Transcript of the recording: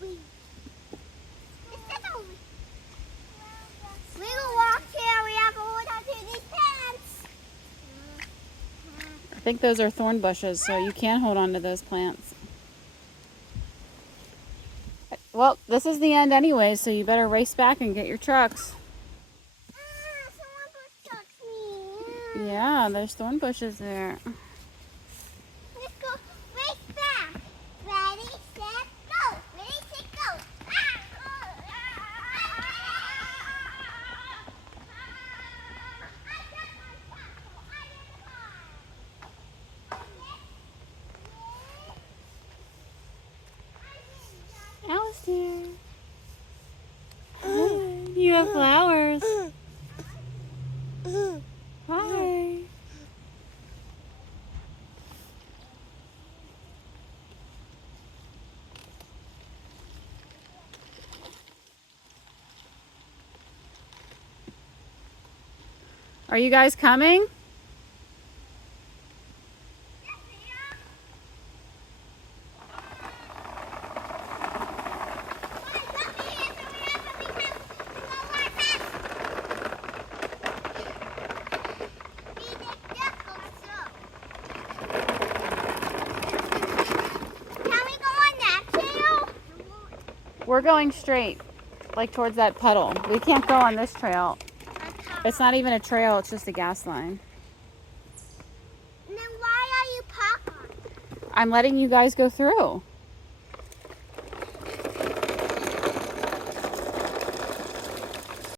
We will walk here. We have to hold on to these plants. I think those are thorn bushes, so you can hold on to those plants. Well, this is the end anyway, so you better race back and get your trucks. Someone pushed me. Yeah, there's thorn bushes there. Let's go. Race back. Ready, set, go. Ready, set, go. Alistair. You have flowers. Hi. Are you guys coming? We're going straight, like towards that puddle. We can't go on this trail. It's not even a trail, it's just a gas line. Then why are you parked? I'm letting you guys go through.